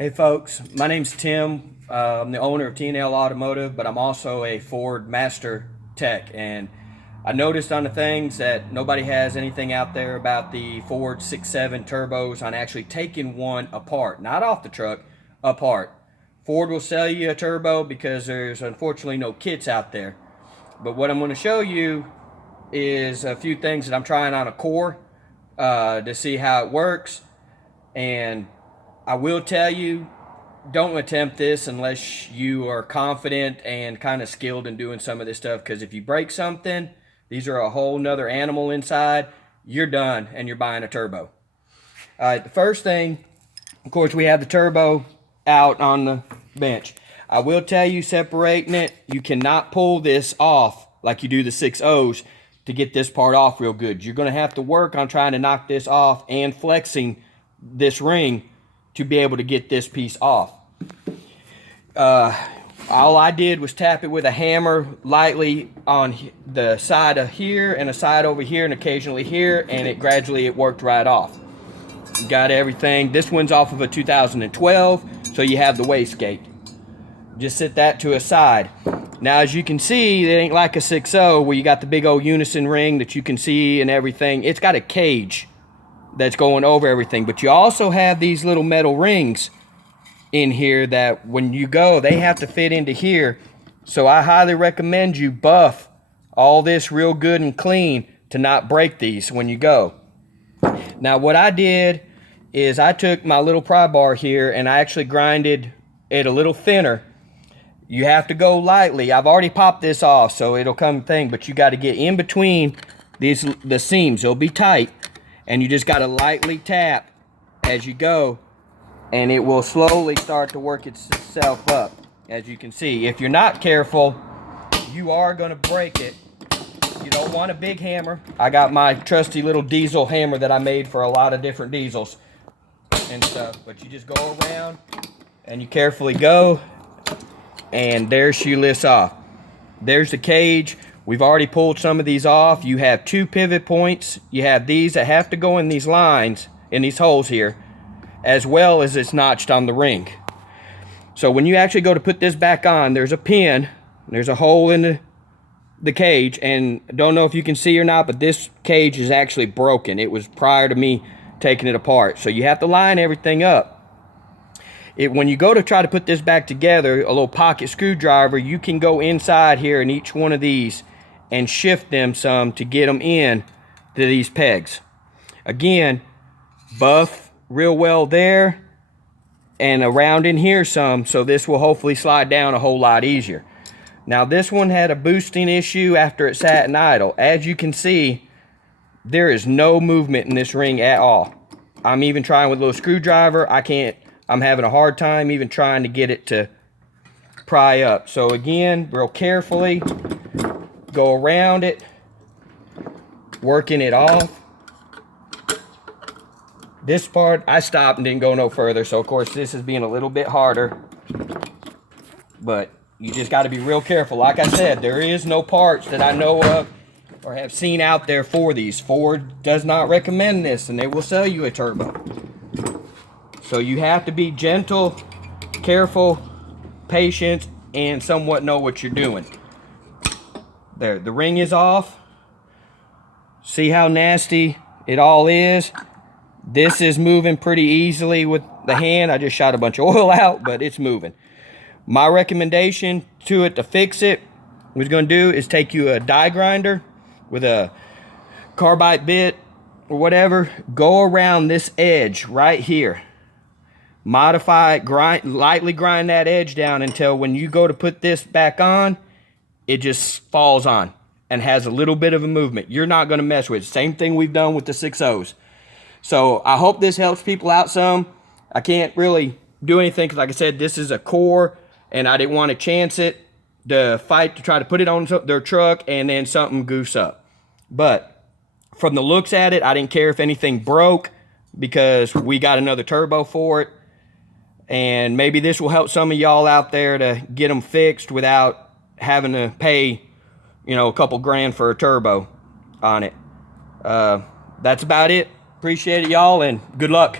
Hey folks, my name's Tim. I'm the owner of T&L Automotive, but I'm also a Ford Master Tech. And I noticed on the things that nobody has anything out there about the Ford 6.7 turbos on actually taking one apart, not off the truck, apart. Ford will sell you a turbo because there's unfortunately no kits out there. But what I'm going to show you is a few things that I'm trying on a core to see how it works. And I will tell you, don't attempt this unless you are confident and kind of skilled in doing some of this stuff, because if you break something, these are a whole nother animal inside. You're done and you're buying a turbo. All right, the first thing, of course, we have the turbo out on the bench. I will tell you, separating it, you cannot pull this off like you do the 6.0s to get this part off real good. You're going to have to work on trying to knock this off and flexing this ring to be able to get this piece off. All I did was tap it with a hammer lightly on the side of here and a side over here and occasionally here, and it worked right off. Got everything. This one's off of a 2012, so you have the wastegate. Just set that to a side. Now, as you can see, it ain't like a 6.0 where you got the big old unison ring that you can see and everything. It's got a cage that's going over everything, but you also have these little metal rings in here that when you go, they have to fit into here. So I highly recommend you buff all this real good and clean to not break these when you go. Now, what I did is I took my little pry bar here and I actually grinded it a little thinner. You have to go lightly. I've already popped this off, so it'll come thing, but you got to get in between the seams. They'll be tight, and you just got to lightly tap as you go, and it will slowly start to work itself up. As you can see, if you're not careful, you are going to break it. You don't want a big hammer. I got my trusty little diesel hammer that I made for a lot of different diesels and stuff, but you just go around and you carefully go, and there she lifts off. There's the cage. We've already pulled some of these off. You have two pivot points. You have these that have to go in these lines, in these holes here, as well as it's notched on the ring. So when you actually go to put this back on, there's a pin, there's a hole in the cage, and I don't know if you can see or not, but this cage is actually broken. It was prior to me taking it apart. So you have to line everything up. When you go to try to put this back together, a little pocket screwdriver, you can go inside here in each one of these and shift them some to get them in to these pegs. Again, buff real well there and around in here some, so this will hopefully slide down a whole lot easier. Now, this one had a boosting issue after it sat in idle. As you can see, there is no movement in this ring at all. I'm even trying with a little screwdriver. I'm having a hard time even trying to get it to pry up. So again, real carefully, go around it, working it off. This part, I stopped and didn't go no further. So of course, this is being a little bit harder, but you just got to be real careful. Like I said, there is no parts that I know of or have seen out there for these. Ford does not recommend this, and they will sell you a turbo. So you have to be gentle, careful, patient, and somewhat know what you're doing. There, the ring is off. See how nasty it all is? This is moving pretty easily with the hand. I just shot a bunch of oil out, but it's moving. My recommendation to it to fix it, what it's going to do is take you a die grinder with a carbide bit or whatever. Go around this edge right here. Modify it, lightly grind that edge down until when you go to put this back on, it just falls on and has a little bit of a movement. You're not going to mess with it. Same thing we've done with the 6.0s. So I hope this helps people out some. I can't really do anything because, like I said, this is a core, and I didn't want to chance it to fight to try to put it on their truck and then something goofs up. But from the looks at it, I didn't care if anything broke because we got another turbo for it. And maybe this will help some of y'all out there to get them fixed without having to pay, a couple grand for a turbo on it. That's about it. Appreciate it, y'all, and good luck.